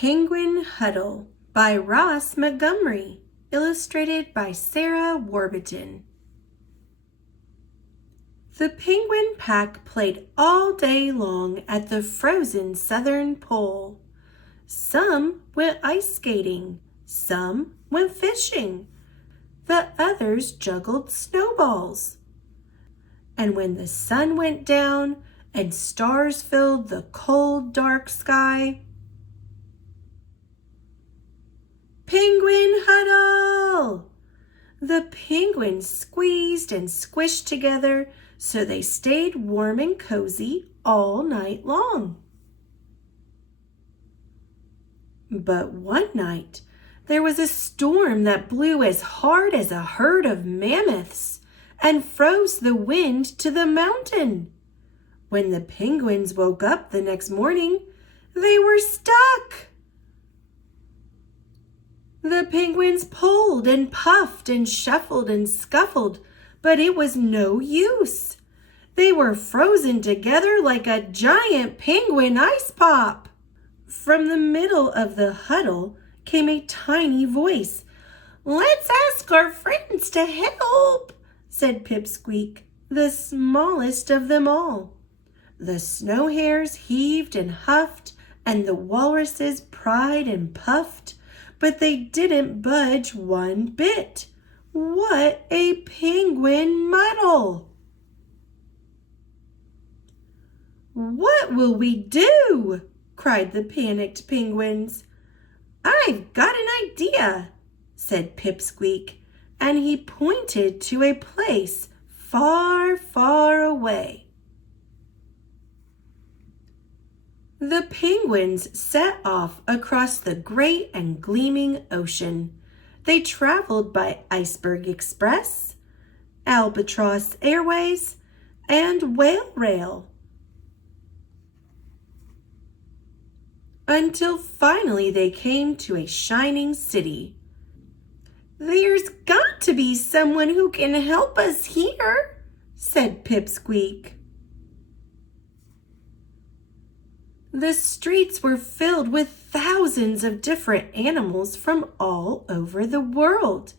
Penguin Huddle by Ross Montgomery, illustrated by Sarah Warburton. The penguin pack played all day long at the frozen southern pole. Some went ice skating, some went fishing. The others juggled snowballs. And when the sun went down and stars filled the cold, dark sky, Penguin Huddle! The penguins squeezed and squished together so they stayed warm and cozy all night long. But one night, there was a storm that blew as hard as a herd of mammoths and froze the wind to the mountain. When the penguins woke up the next morning, they were stuck. The penguins pulled and puffed and shuffled and scuffled, but it was no use. They were frozen together like a giant penguin ice pop. From the middle of the huddle came a tiny voice. "Let's ask our friends to help," said Pipsqueak, the smallest of them all. The snow hares heaved and huffed, and the walruses pried and puffed, but they didn't budge one bit. What a penguin muddle! "What will we do?" cried the panicked penguins. "I've got an idea," said Pipsqueak, and he pointed to a place far, far away. The penguins set off across the great and gleaming ocean. They traveled by Iceberg Express, Albatross Airways, and Whale Rail, until finally they came to a shining city. "There's got to be someone who can help us here," said Pipsqueak. The streets were filled with thousands of different animals from all over the world.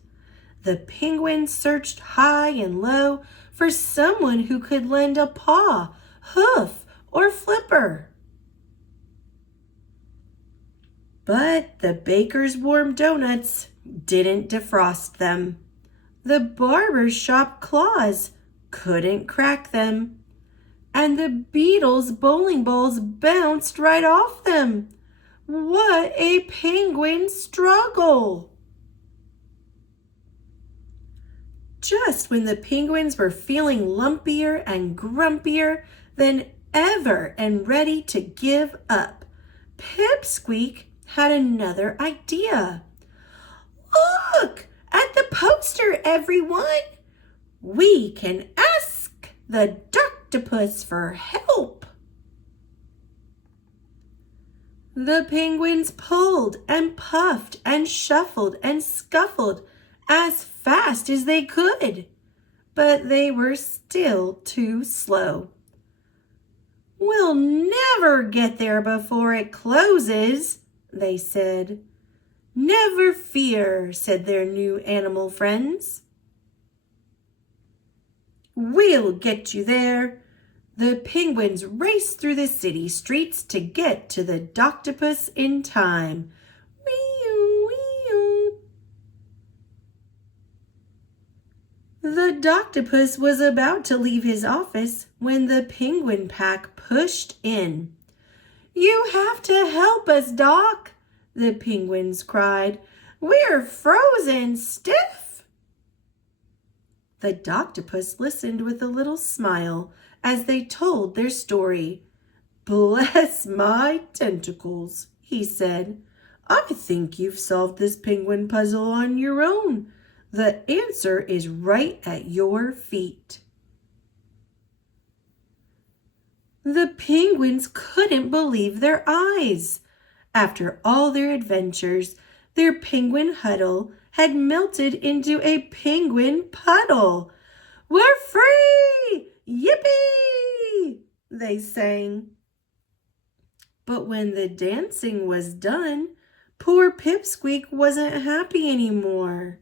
The penguins searched high and low for someone who could lend a paw, hoof, or flipper. But the baker's warm donuts didn't defrost them. The barber's shop claws couldn't crack them. And the beetles' bowling balls bounced right off them. What a penguin struggle! Just when the penguins were feeling lumpier and grumpier than ever and ready to give up, Pipsqueak had another idea. "Look at the poster, everyone! We can ask the octopus for help." The penguins pulled and puffed and shuffled and scuffled as fast as they could, but they were still too slow. "We'll never get there before it closes," they said. "Never fear," said their new animal friends. "We'll get you there." The penguins raced through the city streets to get to the octopus in time. Wee-oo, wee-oo. The octopus was about to leave his office when the penguin pack pushed in. "You have to help us, Doc," the penguins cried. "We're frozen stiff." The octopus listened with a little smile as they told their story. "Bless my tentacles," he said. "I think you've solved this penguin puzzle on your own. The answer is right at your feet." The penguins couldn't believe their eyes. After all their adventures, their penguin huddle had melted into a penguin puddle. "We're free! Yippee!" they sang. But when the dancing was done, poor Pipsqueak wasn't happy anymore.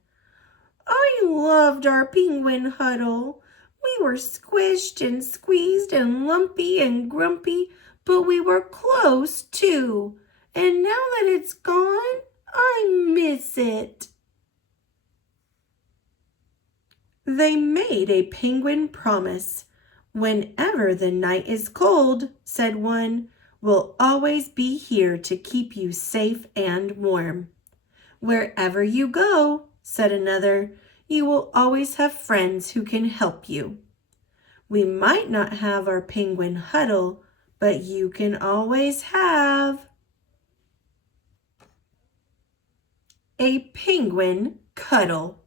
I loved our penguin huddle. We were squished and squeezed and lumpy and grumpy, but we were close too. And now that it's gone, I miss it. They made a penguin promise. Whenever the night is cold, said one, we'll always be here to keep you safe and warm. Wherever you go, said another, you will always have friends who can help you. We might not have our penguin huddle, but you can always have a penguin cuddle.